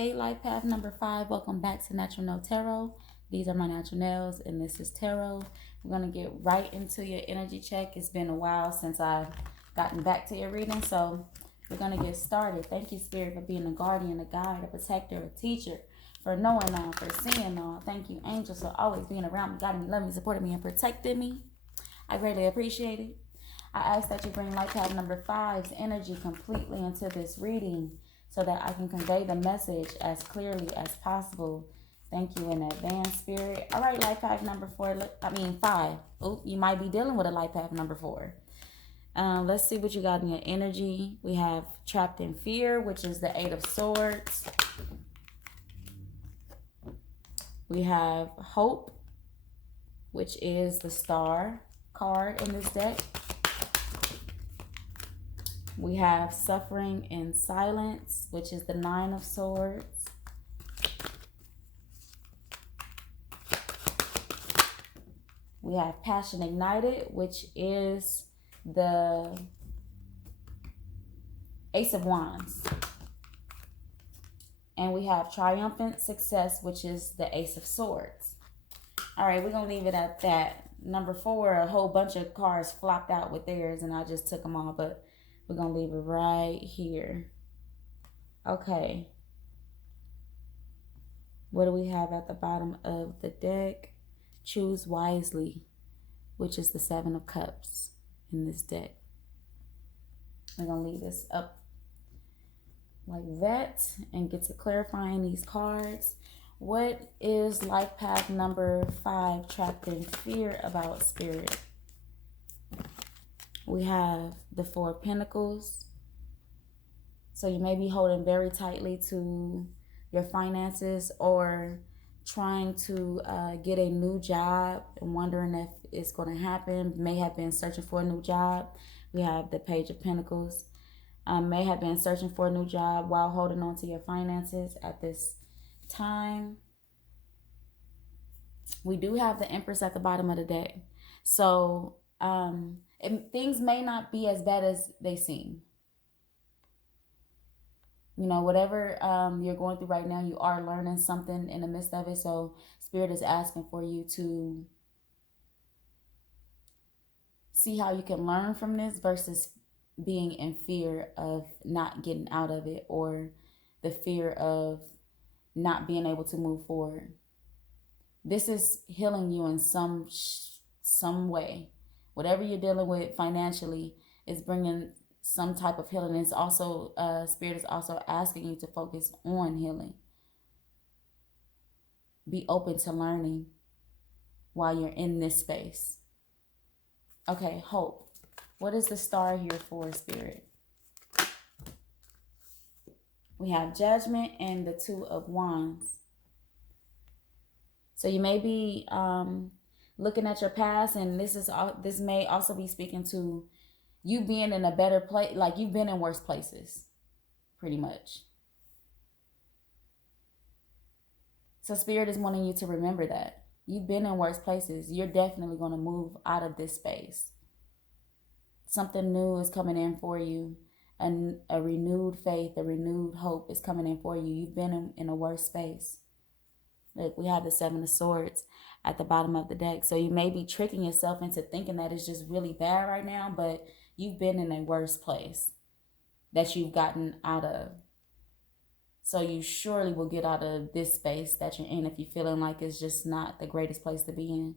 Hey, life path number 5. Welcome back to Natural Nail Tarot. These are my natural nails, and this is tarot. We're going to get right into your energy check. It's been a while since I've gotten back to your reading, so we're going to get started. Thank you, Spirit, for being a guardian, a guide, a protector, a teacher, for knowing all, for seeing all. Thank you, angels, for always being around me, guiding me, loving me, supporting me, and protecting me. I greatly appreciate it. I ask that you bring life path number 5's energy completely into this reading, so that I can convey the message as clearly as possible. Thank you in advance, Spirit. All right, life path number 5. Oh, you might be dealing with a life path number 4. Let's see what you got in your energy. We have trapped in fear, which is the 8 of Swords. We have hope, which is the Star card in this deck. We have suffering in silence, which is the 9 of Swords. We have passion ignited, which is the Ace of Wands. And we have triumphant success, which is the Ace of Swords. All right, we're going to leave it at that. Number 4, a whole bunch of cards flopped out with theirs, and I just took them all, but we're going to leave it right here. Okay. What do we have at the bottom of the deck? Choose wisely, which is the 7 of Cups in this deck. We're going to leave this up like that and get to clarifying these cards. What is life path number 5, trapped in fear about, Spirit? We have the 4 of Pentacles. So you may be holding very tightly to your finances, or trying to get a new job and wondering if it's going to happen. May have been searching for a new job. We have the Page of Pentacles. May have been searching for a new job while holding on to your finances at this time. We do have the Empress at the bottom of the deck. So things may not be as bad as they seem. You know, whatever you're going through right now, you are learning something in the midst of it. So Spirit is asking for you to see how you can learn from this versus being in fear of not getting out of it, or the fear of not being able to move forward. This is healing you in some way. Whatever you're dealing with financially is bringing some type of healing. It's also, Spirit is also asking you to focus on healing. Be open to learning while you're in this space. Okay, hope. What is the Star here for, Spirit? We have Judgment and the 2 of Wands. So you may be looking at your past, and this may also be speaking to you being in a better place. Like, you've been in worse places, pretty much. So Spirit is wanting you to remember that. You've been in worse places. You're definitely going to move out of this space. Something new is coming in for you. A renewed faith, a renewed hope is coming in for you. You've been in a worse space. Look, we have the 7 of Swords at the bottom of the deck. So you may be tricking yourself into thinking that it's just really bad right now, but you've been in a worse place that you've gotten out of. So you surely will get out of this space that you're in if you're feeling like it's just not the greatest place to be in.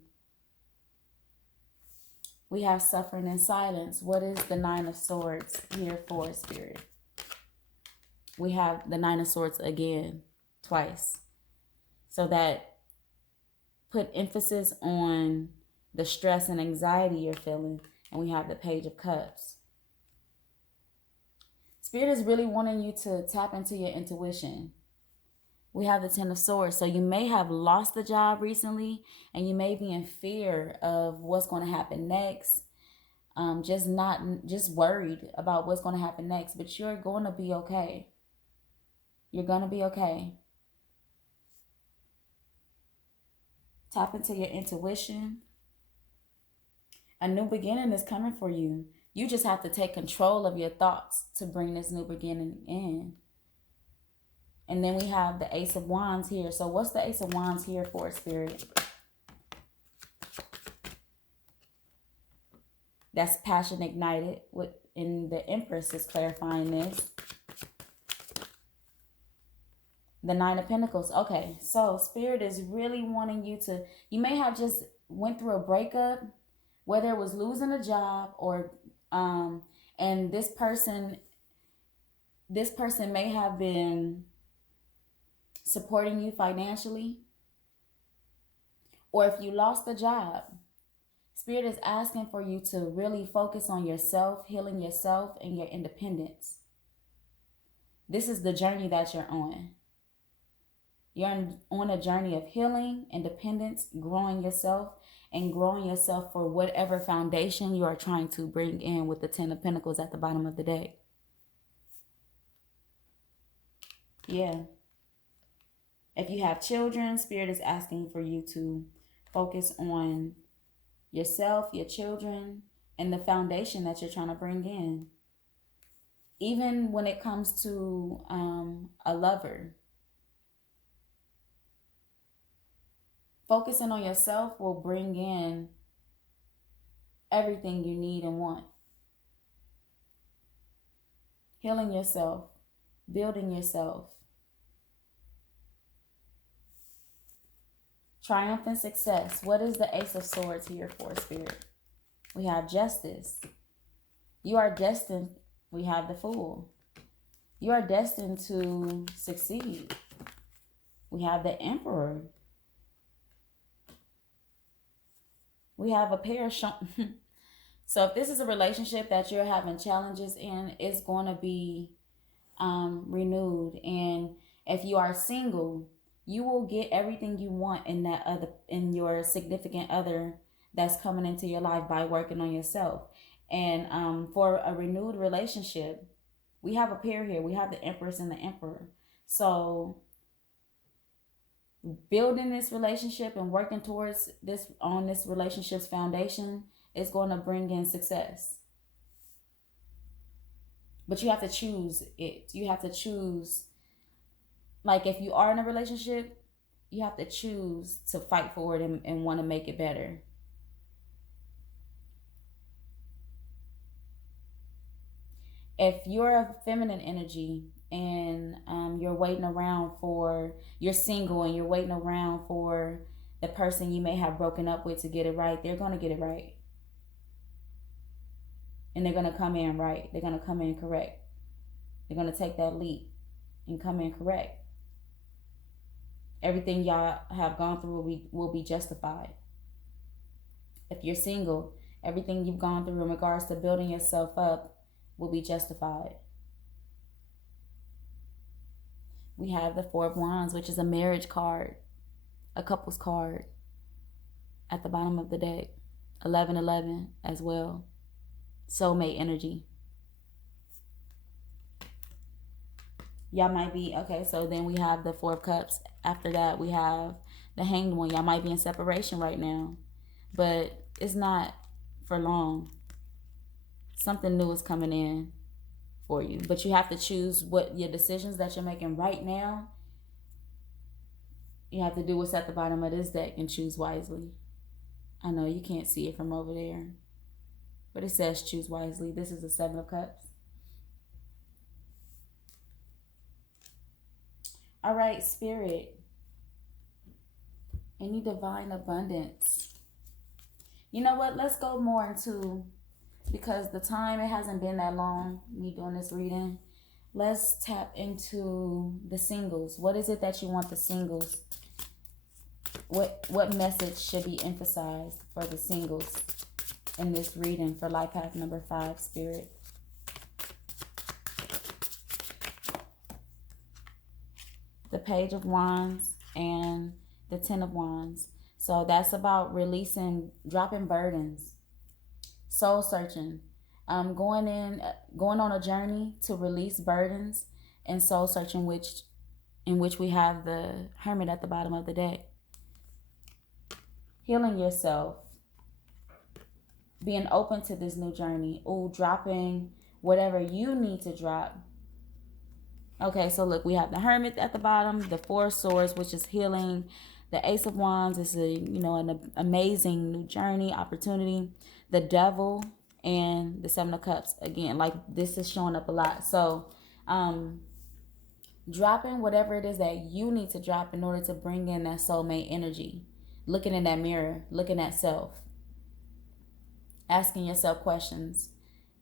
We have suffering in silence. What is the 9 of Swords here for, Spirit? We have the 9 of Swords again, twice. So that put emphasis on the stress and anxiety you're feeling. And we have the Page of Cups. Spirit is really wanting you to tap into your intuition. We have the 10 of Swords. So you may have lost the job recently, and you may be in fear of what's going to happen next. Just worried about what's going to happen next, but you're going to be okay. You're going to be okay. Tap into your intuition. A new beginning is coming for you. You just have to take control of your thoughts to bring this new beginning in. And then we have the Ace of Wands here. So what's the Ace of Wands here for, Spirit? That's passion ignited. And the Empress is clarifying this. The Nine of Pentacles. Okay, so Spirit is really wanting you to, you may have just went through a breakup, whether it was losing a job or, and this person may have been supporting you financially. Or if you lost the job, Spirit is asking for you to really focus on yourself, healing yourself, and your independence. This is the journey that you're on. You're on a journey of healing, independence, growing yourself, and growing yourself for whatever foundation you are trying to bring in with the Ten of Pentacles at the bottom of the deck. Yeah. If you have children, Spirit is asking for you to focus on yourself, your children, and the foundation that you're trying to bring in. Even when it comes to a lover, focusing on yourself will bring in everything you need and want. Healing yourself, building yourself. Triumph and success. What is the Ace of Swords here for, Spirit? We have Justice. You are destined. We have the Fool. You are destined to succeed. We have the Emperor. We have a pair shown. So if this is a relationship that you're having challenges in, it's going to be renewed. And if you are single, you will get everything you want in your significant other that's coming into your life by working on yourself. And for a renewed relationship, we have a pair here. We have the Empress and the Emperor. So building this relationship and working towards this on this relationship's foundation is going to bring in success. But you have to choose it. You have to choose. Like if you are in a relationship, you have to choose to fight for it and want to make it better. If you're a feminine energy and you're waiting around you're single and you're waiting around for the person you may have broken up with to get it right, they're going to get it right. And they're going to come in right. They're going to come in correct. They're going to take that leap and come in correct. Everything y'all have gone through will be justified. If you're single, everything you've gone through in regards to building yourself up will be justified. We have the Four of Wands, which is a marriage card, a couple's card at the bottom of the deck. 1111 as well. Soulmate energy. Y'all might be, okay, so then we have the Four of Cups. After that, we have the Hanged One. Y'all might be in separation right now, but it's not for long. Something new is coming in for you, but you have to choose what your decisions that you're making right now. You have to do what's at the bottom of this deck and choose wisely. I know you can't see it from over there, but it says choose wisely. This is the Seven of Cups. All right, Spirit. Any divine abundance. You know what? Let's go more into, because the time, it hasn't been that long, me doing this reading. Let's tap into the singles. What is it that you want the singles? What message should be emphasized for the singles in this reading for life path number 5, Spirit? The Page of Wands and the Ten of Wands. So that's about releasing, dropping burdens, soul searching, going on a journey to release burdens and soul searching, in which we have the Hermit at the bottom of the deck. Healing yourself, being open to this new journey. Dropping whatever you need to drop. Okay, so look, we have the Hermit at the bottom, the Four of Swords, which is healing. The Ace of Wands is an amazing new journey, opportunity. The Devil and the Seven of Cups. Again, like this is showing up a lot. So, dropping whatever it is that you need to drop in order to bring in that soulmate energy. Looking in that mirror, looking at self, asking yourself questions,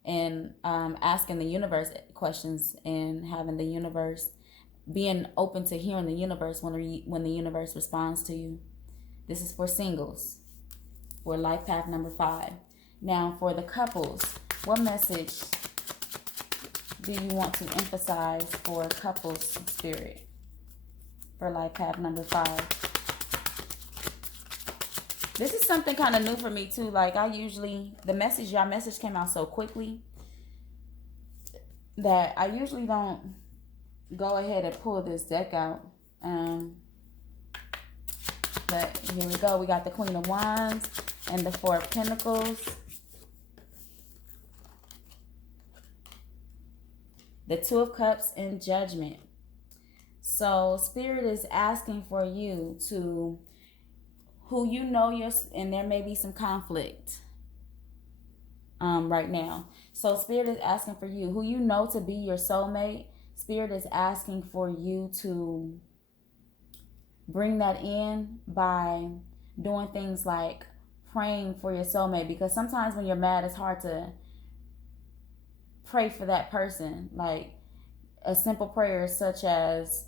and asking the universe questions, and having the universe, being open to hearing the universe when the universe responds to you. This is for singles, for life path number 5. Now for the couples, what message do you want to emphasize for couples spirit for life path number 5? This is something kind of new for me too. Like your message came out so quickly that I usually don't go ahead and pull this deck out. But here we go. We got the Queen of Wands and the Four of Pentacles. The Two of Cups and Judgment. So Spirit is asking for you to, and there may be some conflict right now. So Spirit is asking for you, who you know to be your soulmate. Spirit is asking for you to bring that in by doing things like praying for your soulmate, because sometimes when you're mad, it's hard to pray for that person. Like a simple prayer such as,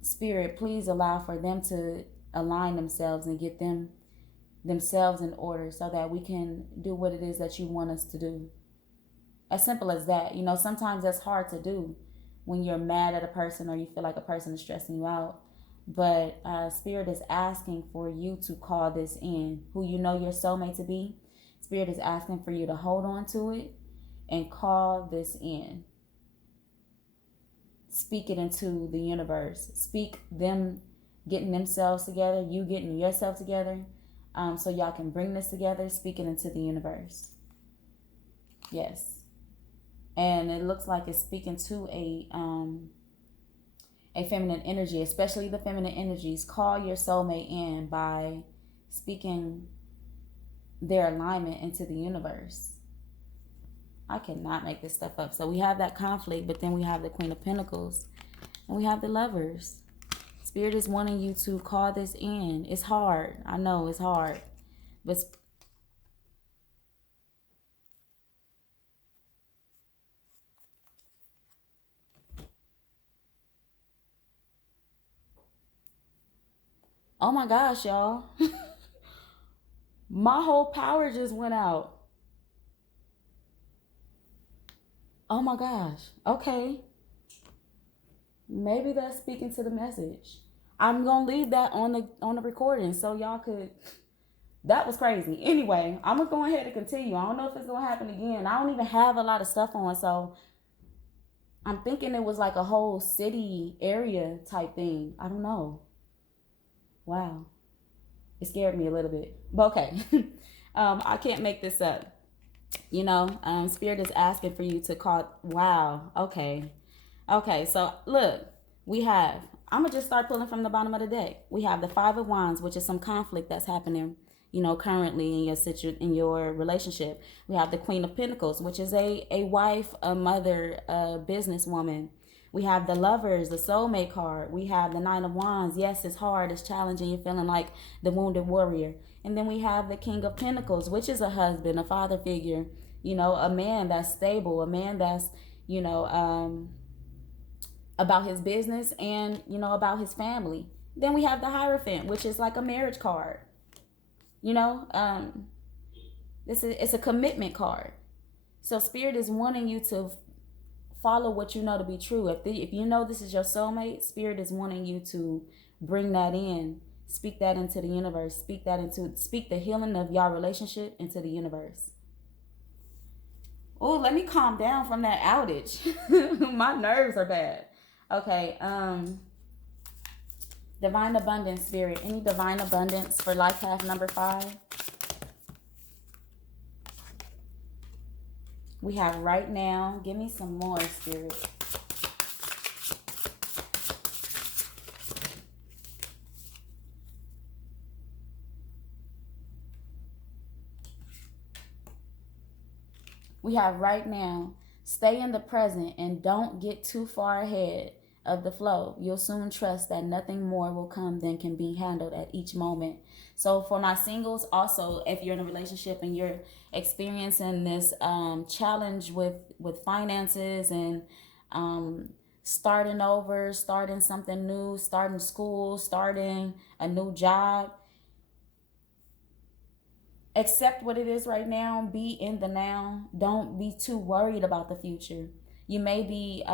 Spirit, please allow for them to align themselves and get themselves in order so that we can do what it is that you want us to do. As simple as that. Sometimes that's hard to do when you're mad at a person or you feel like a person is stressing you out. But Spirit is asking for you to call this in. Who you know your soulmate to be, Spirit is asking for you to hold on to it and call this in. Speak it into the universe. Speak them getting themselves together, you getting yourself together, so y'all can bring this together. Speak it into the universe. Yes. And it looks like it's speaking to a feminine energy, especially the feminine energies. Call your soulmate in by speaking their alignment into the universe. I cannot make this stuff up. So we have that conflict, but then we have the Queen of Pentacles and we have the Lovers. Spirit is wanting you to call this in. It's hard. I know it's hard, but oh my gosh, y'all. My whole power just went out. Oh my gosh. Okay. Maybe that's speaking to the message. I'm going to leave that on the recording so y'all could. That was crazy. Anyway, I'm going to go ahead and continue. I don't know if it's going to happen again. I don't even have a lot of stuff on, so I'm thinking it was like a whole city area type thing. I don't know. Wow. It scared me a little bit. But okay. I can't make this up. Spirit is asking for you to call. Wow. Okay. So look, I'm going to just start pulling from the bottom of the deck. We have the Five of Wands, which is some conflict that's happening, currently in your relationship. We have the Queen of Pentacles, which is a wife, a mother, a businesswoman. We have the Lovers, the soulmate card. We have the Nine of Wands. Yes, it's hard, it's challenging. You're feeling like the wounded warrior. And then we have the King of Pentacles, which is a husband, a father figure, a man that's stable, a man that's, about his business and, about his family. Then we have the Hierophant, which is like a marriage card. It's a commitment card. So Spirit is wanting you to follow what you know to be true. If you know this is your soulmate, Spirit is wanting you to bring that in. Speak that into the universe. Speak the healing of your relationship into the universe. Oh, let me calm down from that outage. My nerves are bad. Okay, divine abundance, Spirit. Any divine abundance for life path number 5? We have right now. Give me some more, Spirit. We have right now. Stay in the present and don't get too far ahead of the flow. You'll soon trust that nothing more will come than can be handled at each moment. So for my singles, also, if you're in a relationship and you're experiencing this challenge with finances and starting over, starting something new, starting school, starting a new job, accept what it is right now. Be in the now. Don't be too worried about the future. You may be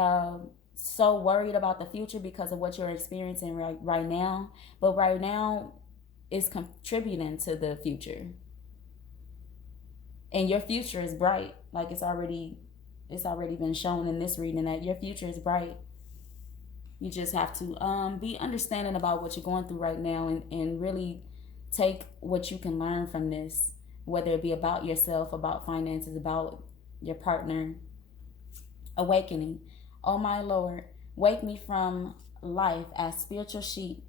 so worried about the future because of what you're experiencing right now, but right now is contributing to the future, and your future is bright. Like it's already been shown in this reading that your future is bright. You just have to be understanding about what you're going through right now, and really take what you can learn from this, whether it be about yourself, about finances, about your partner. Awakening. Oh my Lord, wake me from life as a spiritual sheep.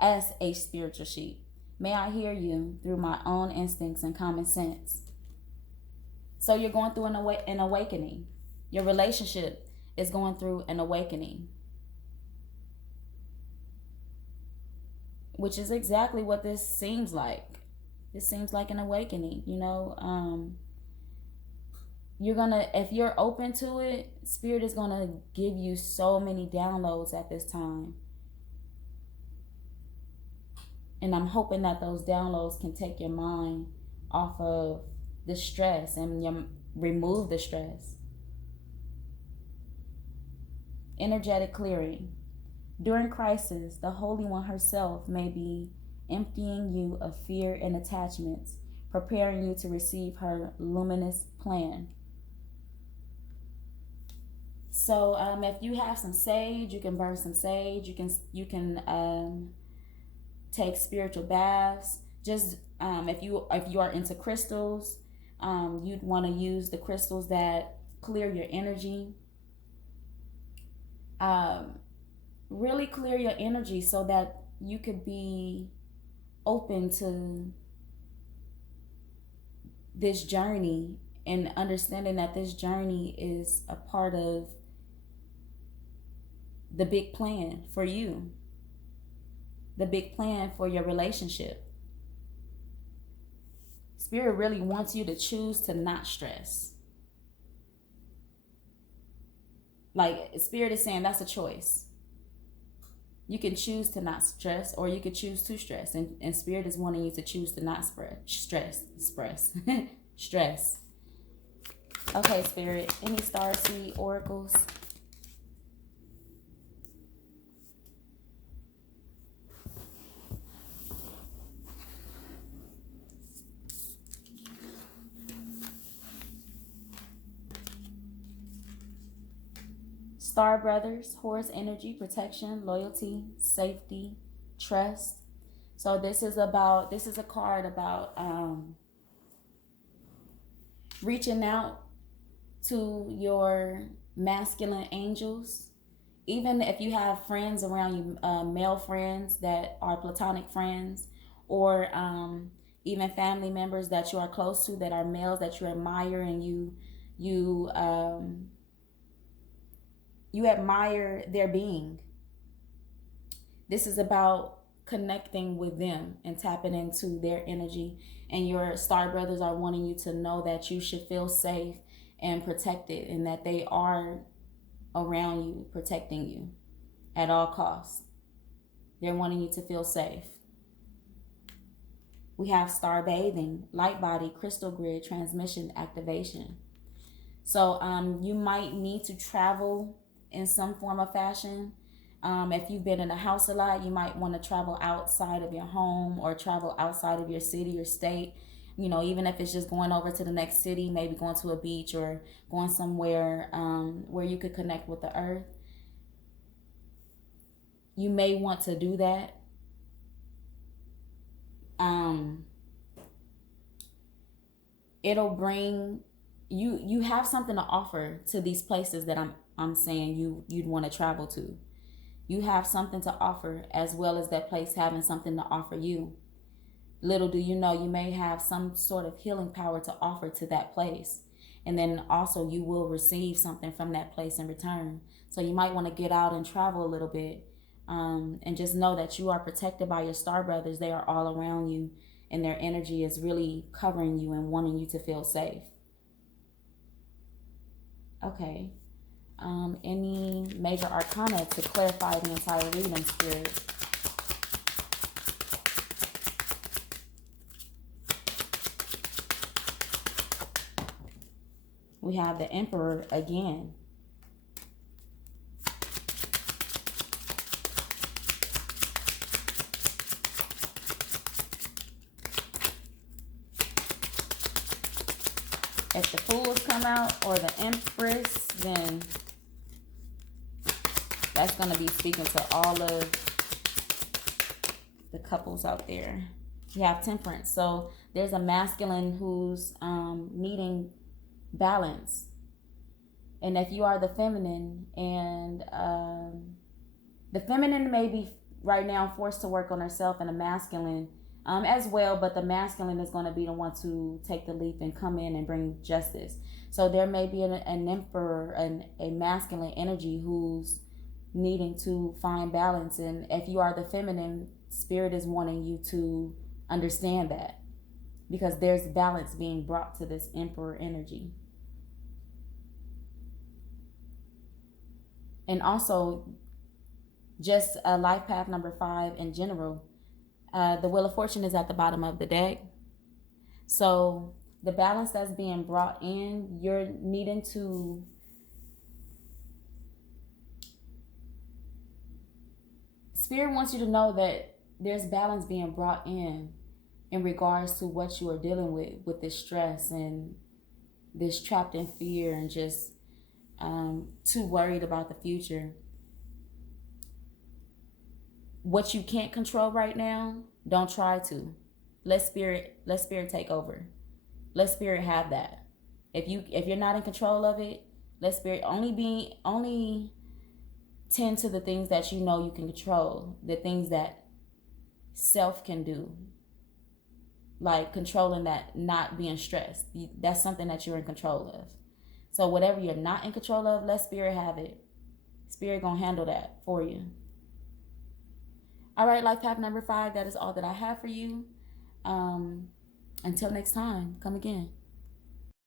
May I hear you through my own instincts and common sense. So you're going through an awakening. Your relationship is going through an awakening, which is exactly what this seems like. This seems like an awakening, you're gonna, if you're open to it, Spirit is gonna give you so many downloads at this time. And I'm hoping that those downloads can take your mind off of the stress and remove the stress. Energetic clearing. During crisis, the Holy One herself may be emptying you of fear and attachments, preparing you to receive her luminous plan. So if you have some sage, you can burn some sage. You can take spiritual baths. Just if you are into crystals, you'd want to use the crystals that clear your energy. Really clear your energy so that you could be open to this journey, and understanding that this journey is a part of the big plan for you, the big plan for your relationship. Spirit really wants you to choose to not stress. Like Spirit is saying, that's a choice. You can choose to not stress, or you could choose to stress. And Spirit is wanting you to choose to not stress. Stress. Okay, Spirit. Any starseed oracles? Star Brothers, Horus energy, protection, loyalty, safety, trust. So this is a card about reaching out to your masculine angels. Even if you have friends around you, male friends that are platonic friends, or even family members that you are close to that are males that you admire, and you admire their being. This is about connecting with them and tapping into their energy. And your star brothers are wanting you to know that you should feel safe and protected, and that they are around you, protecting you at all costs. They're wanting you to feel safe. We have star bathing, light body, crystal grid, transmission, activation. So you might need to travel in some form of fashion. If you've been in a house a lot, you might want to travel outside of your home, or travel outside of your city or state. Even if it's just going over to the next city, maybe going to a beach, or going somewhere where you could connect with the earth. You may want to do that. It'll bring you have something to offer to these places that I'm saying you'd want to travel to. You have something to offer, as well as that place having something to offer you. Little do you know, you may have some sort of healing power to offer to that place. And then also you will receive something from that place in return. So you might want to get out and travel a little bit, and just know that you are protected by your star brothers. They are all around you, and their energy is really covering you and wanting you to feel safe. Okay. Any major arcana to clarify the entire reading, Spirit? We have the Emperor again. If the Fools come out or the Empress, then that's going to be speaking to all of the couples out there. You have Temperance. So there's a masculine who's needing balance. And if you are the feminine, and the feminine may be right now forced to work on herself, and a masculine as well, but the masculine is going to be the one to take the leap and come in and bring justice. So there may be an emperor, a masculine energy who's needing to find balance. And if you are the feminine, Spirit is wanting you to understand that, because there's balance being brought to this emperor energy. And also, just life path number 5 in general, the Wheel of Fortune is at the bottom of the deck. So the balance that's being brought in, you're needing to Spirit wants you to know that there's balance being brought in regards to what you are dealing with this stress and this trapped in fear, and just too worried about the future. What you can't control right now, don't try to. Let spirit take over. Let Spirit have that. If you're not in control of it, let Spirit only tend to the things that you know you can control, the things that self can do, like controlling that, not being stressed. That's something that you're in control of. So whatever you're not in control of, let Spirit have it. Spirit gonna handle that for you. All right, life path number 5, that is all that I have for you. Until next time, come again.